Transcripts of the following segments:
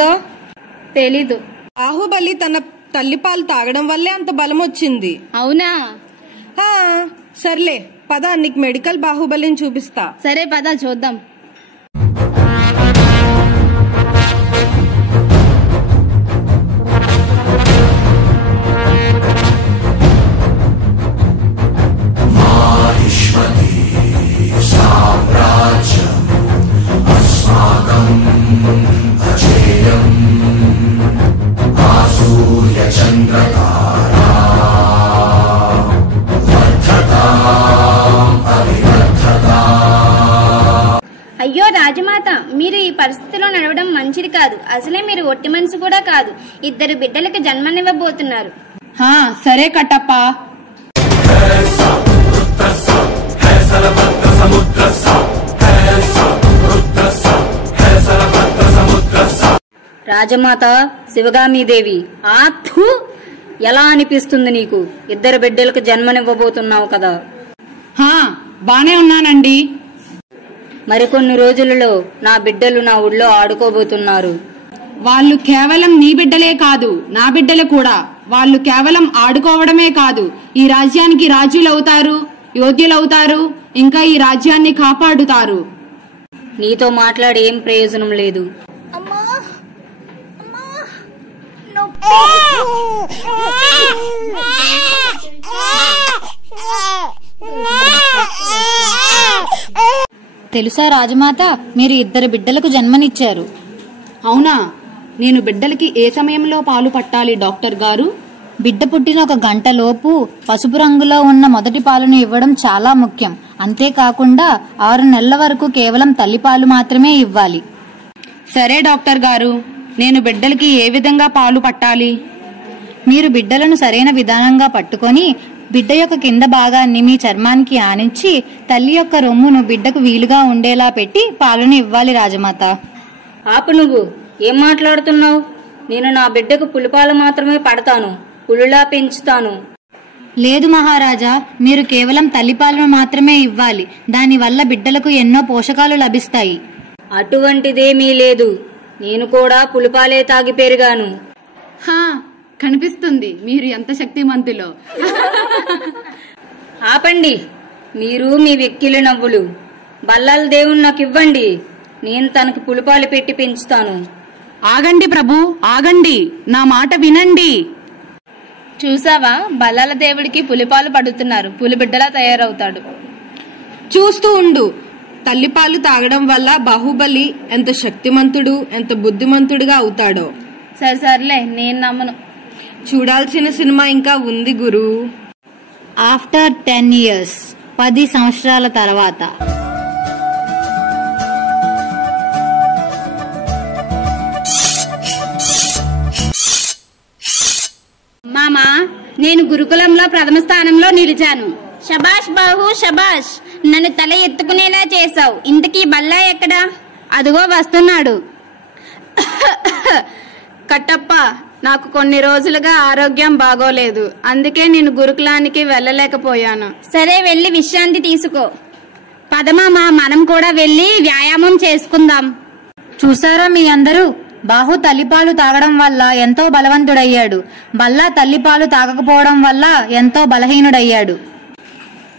వచ్చిందో తెలీదు. బాహుబలి తన తల్లిపాలు తాగడం వల్లే అంత బలం వచ్చింది. అవునా? సర్లే పద, నీకు మెడికల్ బాహుబలిని చూపిస్తా. సరే పద చూద్దాం. అయ్యో రాజమాత, మీరు ఈ పరిస్థితిలో నడవడం మంచిది కాదు. అసలే మీరు ఒట్టి మనిషి కూడా కాదు. 2 బిడ్డలకు జన్మనివ్వబోతున్నారు. సరే కట్టప్ప. రాజమాత శివగామీదేవి, ఆథు ఎలా అనిపిస్తుంది నీకు? 2 బిడ్డలకు జన్మనివ్వబోతున్నావు కదా. బానే ఉన్నానండి. మరికొన్ని రోజులలో నా బిడ్డలు నా ఊళ్ళో ఆడుకోబోతున్నారు. వాళ్ళు కేవలం నీ బిడ్డలే కాదు, నా బిడ్డలు కూడా. వాళ్ళు కేవలం ఆడుకోవడమే కాదు, ఈ రాజ్యానికి రాజులవుతారు, యోగ్యులవుతారు, ఇంకా ఈ రాజ్యాన్ని కాపాడుతారు. నీతో మాట్లాడి ఏం ప్రయోజనం లేదు. తెలుసా రాజమాత, మీరు 2 బిడ్డలకు జన్మనిచ్చారు. అవునా? నేను బిడ్డలకి ఏ సమయంలో పాలు పట్టాలి డాక్టర్ గారు? బిడ్డ పుట్టిన 1 గంటలోపు పసుపు రంగులో ఉన్న మొదటి పాలను ఇవ్వడం చాలా ముఖ్యం. అంతేకాకుండా 6 నెలల వరకు కేవలం తల్లిపాలు మాత్రమే ఇవ్వాలి. సరే డాక్టర్ గారు, నేను బిడ్డలకి ఏ విధంగా పాలు పట్టాలి? మీరు బిడ్డలను సరైన విధానంగా పట్టుకొని బిడ్డ యొక్క కింద భాగాన్ని మీ చర్మానికి ఆనించి తల్లి యొక్క రొమ్మును బిడ్డకు వీలుగా ఉండేలా పెట్టి పాలను ఇవ్వాలి రాజమాత. ఆపు, నువ్వు ఏం మాట్లాడుతున్నావు? నేను నా బిడ్డకు పులిపాలు మాత్రమే పడతాను, పులులా పెంచుతాను. లేదు మహారాజా, మీరు కేవలం తల్లిపాలను మాత్రమే ఇవ్వాలి. దానివల్ల బిడ్డలకు ఎన్నో పోషకాలు లభిస్తాయి. అటువంటిదేమీ లేదు. నేను కూడా పులిపాలే తాగి పెరిగాను. కనిపిస్తుంది మీరు ఎంత శక్తిమంతులో. ఆపండి మీరు మీ వెక్కిలి నవ్వులు. బల్లాల దేవుని నాకు ఇవ్వండి, నేను తనకు పులిపాలు పెట్టి పెంచుతాను. ఆగండి ప్రభు, ఆగండి, నా మాట వినండి. చూసావా, బల్లాల దేవుడికి పులిపాలు పడుతున్నారు. పులిబిడ్డలా తయారవుతాడు. చూస్తూ ఉండు. తల్లిపాలు తాగడం వల్ల బాహుబలి ఎంత శక్తిమంతుడు, ఎంత బుద్ధిమంతుడుగా అవుతాడో. సర్లే, నేను నమ్మను. చూడాల్సిన సినిమా ఇంకా ఉంది గురు. ఆఫ్టర్ 10 years, 10 సంవత్సరాల తర్వాత. మామా, నేను గురుకులంలో ప్రథమ స్థానంలో నిలిచాను. శబాష్ బాహు, శబాష్. నన్ను తల ఎత్తుకునేలా చేశావు. ఇంతకీ బల్లా ఎక్కడా? అదిగో వస్తున్నాడు. కట్టప్ప, నాకు కొన్ని రోజులుగా ఆరోగ్యం బాగోలేదు. అందుకే నేను గురుకులానికి వెళ్ళలేకపోయాను. సరే, వెళ్ళి విశ్రాంతి తీసుకో. పదమామా, మనం కూడా వెళ్ళి వ్యాయామం చేసుకుందాం. చూసారా మీ అందరూ, బాహు తల్లిపాలు తాగడం వల్ల ఎంతో బలవంతుడయ్యాడు. బల్లా తల్లిపాలు తాగకపోవడం వల్ల ఎంతో బలహీనుడయ్యాడు.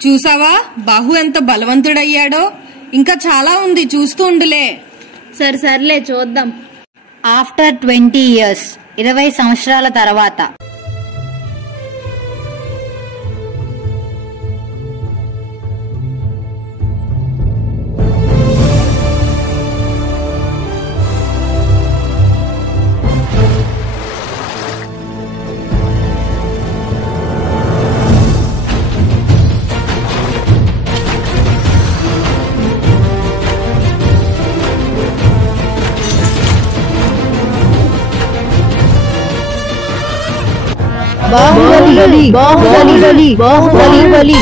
చూసావా బాహు ఎంత బలవంతుడయ్యాడో. ఇంకా చాలా ఉంది, చూస్తూ ఉండులే. సర్లే చూద్దాం. ఆఫ్టర్ 20 years, 20 సంవత్సరాల తర్వాత. బాహుబలి బాహుబలి బాహుబలి.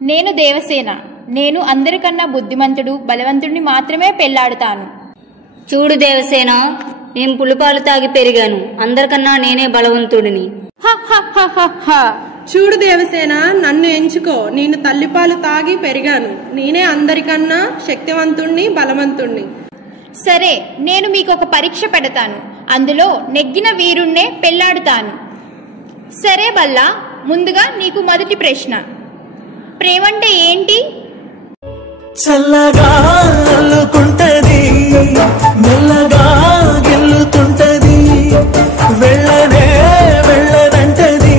నేను దేవసేన. నేను అందరికన్నా బుద్ధిమంతుడు, బలవంతుడిని మాత్రమే పెళ్లాడుతాను. చూడు దేవసేన, నేను పులిపాలు తాగి పెరిగాను. అందరికన్నా నేనే బలవంతుడిని. చూడు దేవసేన, నన్ను ఎంచుకో. నేను తల్లిపాలు తాగి పెరిగాను. నేనే అందరికన్నా శక్తివంతుణ్ణి, బలవంతుణ్ణి. సరే, నేను మీకు ఒక పరీక్ష పెడతాను. అందులో నెగ్గిన వీరుణ్ణే పెళ్లాడుతాను. సరే బల్లా, ముందుగా నీకు మొదటి ప్రశ్న. ప్రేమంటే ఏంటి? చల్లగా అల్లుకుంటది, మెల్లగా గెల్లుతుంటది, వెళ్ళనే వెళ్ళదంటది,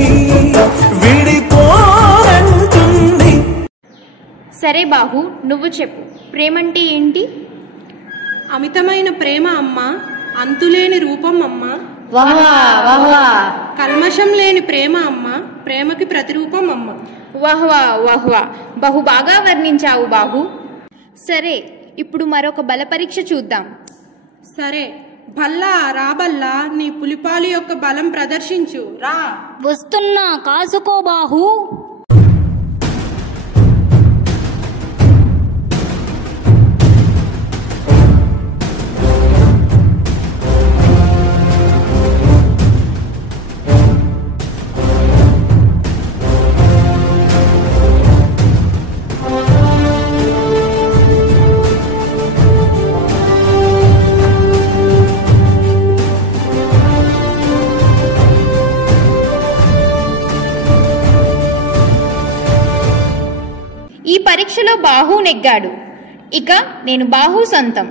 విడిపోనంటుంది. సరే బాహు, నువ్వు చెప్పు, ప్రేమంటే ఏంటి? అమితమైన ప్రేమ అమ్మా, అంతులేని రూపం అమ్మా, కల్మషం లేని ప్రేమ అమ్మా, ప్రేమకి ప్రతిరూపం అమ్మా. వాహ్వా వాహ్వా, బహు బాగా వర్ణించావు బాహు. సరే, ఇప్పుడు మరొక బల పరీక్ష చూద్దాం. సరే, భల్లా రాబల్లా, నీ పులిపాలు యొక్క బలం ప్రదర్శించు. రా. వస్తున్నా, కాసుకో బాహు. ఈ పరీక్షలో బాహు నెగ్గాడు. ఇక నేను బాహు సొంతం.